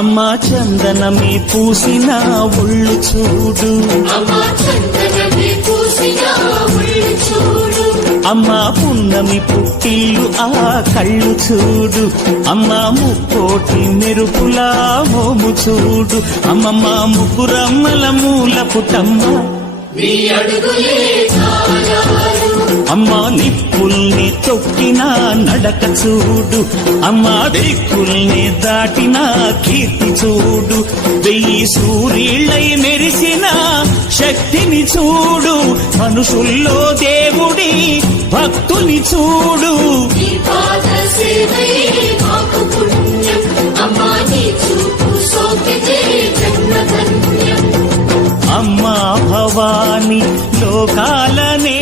అమ్మా చందనమే పూసిన ఒళ్ళు చూడు, అమ్మా పున్నమి పుట్టిల్లు ఆ కళ్ళు చూడు, అమ్మా ముక్కోటి మెరుపులా మోము చూడు, అమ్మమ్మ ముగ్గురమ్మల మూల పుటమ్మ అమ్మా నిప్పుల్ని తొక్కిన నడక చూడు, అమ్మా దిక్కుల్ని దాటిన కీర్తి చూడు, 1000 సూర్యులై మెరిసిన శక్తిని చూడు, మనుషుల్లో దేవుడి భక్తుని చూడు. అమ్మా భవాని లోకాలనే